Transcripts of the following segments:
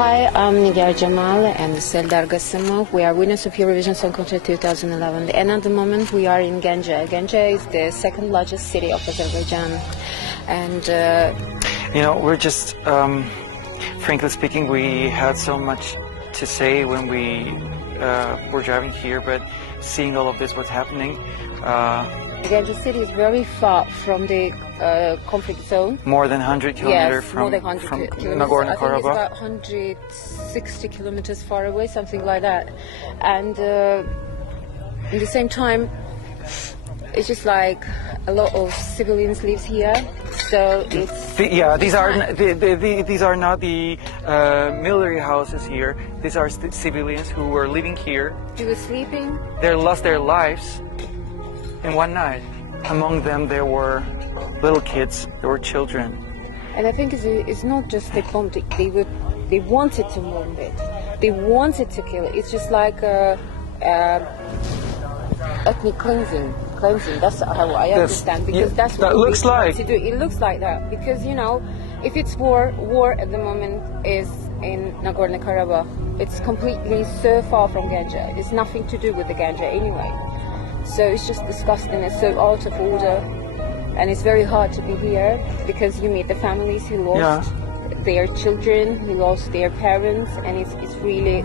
Hi, I'm Nigar Eldarla Gəncə. We are winners of Eurovision Song Contest 2011, and at the moment we are in Gəncə. Gəncə is the second largest city of Azerbaijan, and we're just, frankly speaking, we had so much to say when we were driving here, but seeing all of this, what's happening. Gəncə city is very far from the conflict zone. More than 100 kilometers from Nagorno-Karabakh. I think it's about 160 kilometers far away, something like that. And at the same time, it's just like a lot of civilians live here, so it's these are not the military houses here. These are civilians who were living here. Who were sleeping. They lost their lives in one night. Among them, there were little kids, there were children. And I think it's not just the conflict. They wanted to bomb it. They wanted to kill it. It's just like ethnic cleansing. That's how I understand, because that's what that looks like. To do. It looks like that because if it's war at the moment is in Nagorno-Karabakh. It's completely so far from Gəncə. It's nothing to do with the Gəncə anyway. So it's just disgusting. It's so out of order, and it's very hard to be here because you meet the families who lost their children, who lost their parents, and it's really.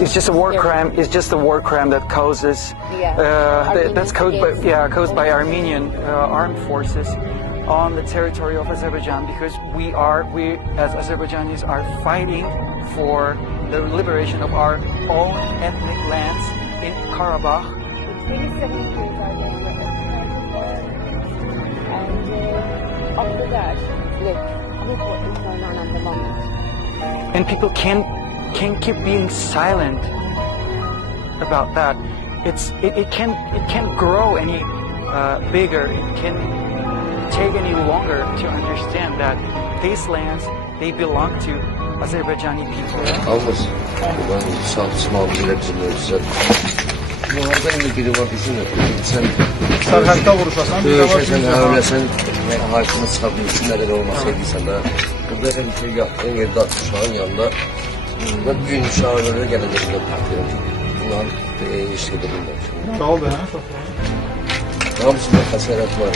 It's just a war crime. It's just a war crime that causes. That's caused by Armenian armed forces on the territory of Azerbaijan, because we as Azerbaijanis are fighting for the liberation of our own ethnic lands in Karabakh. Really 70 years I've been and after that, look what is going on at the moment. And people can't keep being silent about that. It can't grow any bigger. It can't take any longer to understand that these lands, they belong to Azerbaijani people. Almost small Muharrem'in biri var düşünür. Sen Sərhəddə vuruşasan, bir də var sen öyləsən, hakimə çıxabilirsin, nələr olmasaydısan da. Burada hem şey yaptığın yerde uşağın yanında ben gün uşağına gələcəkdə partiyorum ki, bunlar işlə bilirlər. Sağ ol be, çox. Hamısında xəsarət var.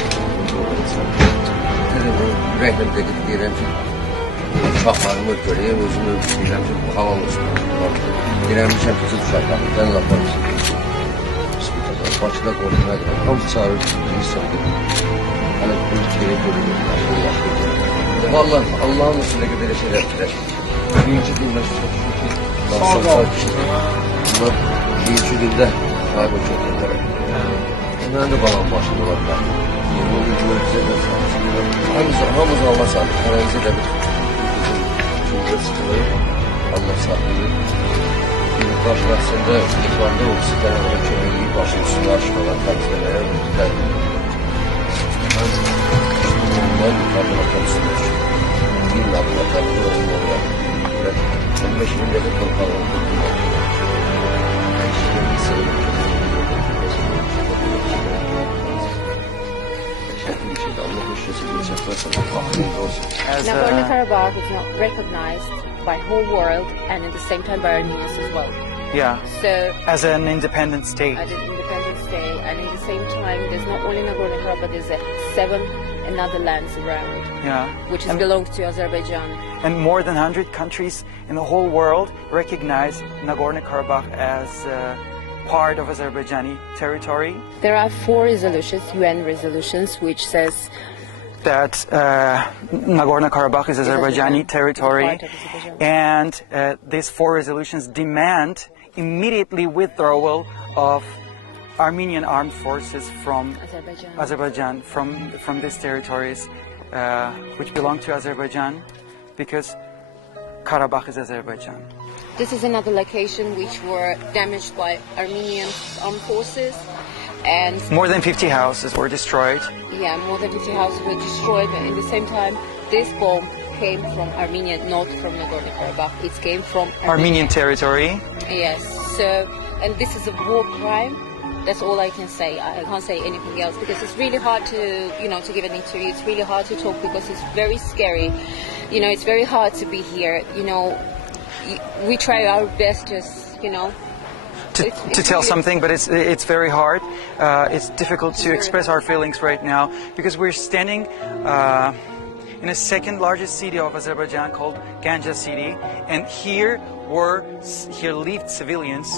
Ürəklə dəqiq deyirəm ki, uşaqlarımı görəyəm, özümü deyirəm ki, bu havam olsun. Dirəmişəm ki, uşaqlarımı, mən laparım. Bakıda qorxuna qədər, hamısı çağırır ki, insandır. Hələ bu ülkəyə görülür. Vallahi, Allah'ın üstüne qədər şeylər fikirlər. Birinci gündə çox şükür. Bunlar birinci gündə sahib o kötülərə. Onların da balan başında var. Bunu görürsə, hamımız Allah sahib. Aranızı da bir cümlə sıkılır. Allah sahib. Başlasında ifade olsun, sizden ona kömürlüğü başın üstüne aşmalar, taksilerine ödüler. Bunlar yukarıda otobüsüne düşüyor. Bir laboratuvarda oynuyorlar. 15 bin lira torpağı oldu. Eşlerini sayılır. Nagorno-Karabakh is not recognized by whole world and at the same time by Armenians as well. Yeah. So as an independent state. As an independent state, and at the same time, there's not only Nagorno-Karabakh, there's 7 other lands around. Yeah. Which belongs to Azerbaijan. And more than 100 countries in the whole world recognize Nagorno-Karabakh as part of Azerbaijani territory. There are 4 resolutions, UN resolutions, which says that Nagorno-Karabakh is Azerbaijani territory, and these 4 resolutions demand immediately withdrawal of Armenian armed forces from Azerbaijan from these territories which belong to Azerbaijan, because Karabakh is Azerbaijan. This is another location which were damaged by Armenian armed forces. And more than 50 houses were destroyed. Yeah, more than 50 houses were destroyed, but at the same time, this bomb came from Armenia, not from Nagorno-Karabakh. It came from Armenian territory. Yes, so, and this is a war crime. That's all I can say. I can't say anything else because it's really hard to, to give an interview. It's really hard to talk because it's very scary. It's very hard to be here. we try our best, just to tell something, but it's very hard. It's difficult to express our feelings right now because we're standing in the second largest city of Azerbaijan called Gəncə city, and here lived civilians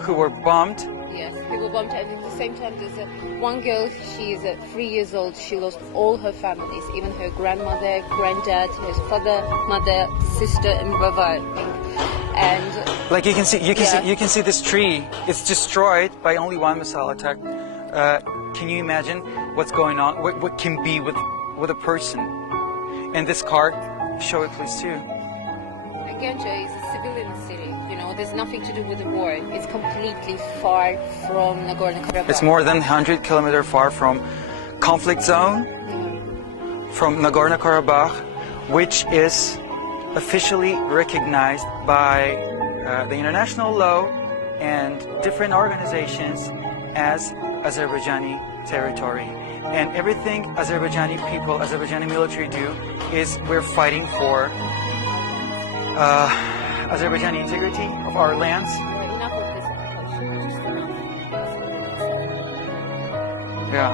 who were bombed. Yes, they were bombed, and at the same time there's one girl, she's 3 years old, she lost all her families, even her grandmother, granddad, her father, mother, sister and brother. And like you can see this tree. It's destroyed by only one missile attack. Can you imagine what's going on? What can be with a person? And this car, show it please too. Gəncə is a civilian city. There's nothing to do with the war. It's completely far from Nagorno-Karabakh. It's more than 100 kilometers far from conflict zone, from Nagorno-Karabakh, which is officially recognized by the international law and different organizations as Azerbaijani territory. And everything Azerbaijani people, Azerbaijani military do is we're fighting for Azerbaijani integrity of our lands. Yeah.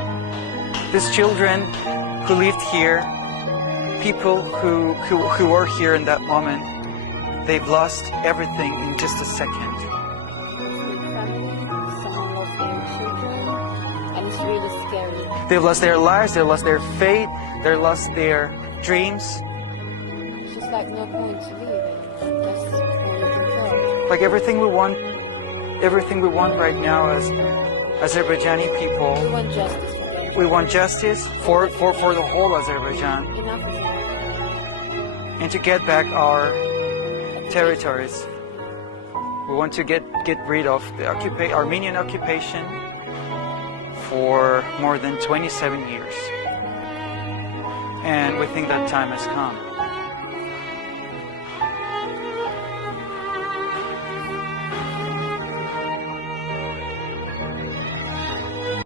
These children who lived here, people who were here in that moment, they've lost everything in just a second. Someone lost their children, and it's really scary. They've lost their lives, they lost their faith, they lost their dreams. It's just like no point to live. That's all you can tell. Like everything we want right now as Azerbaijani people. We want justice for them. We want justice for the whole Azerbaijan. Enough is enough. And to get back our territories. We want to get rid of the Armenian occupation for more than 27 years. And we think that time has come.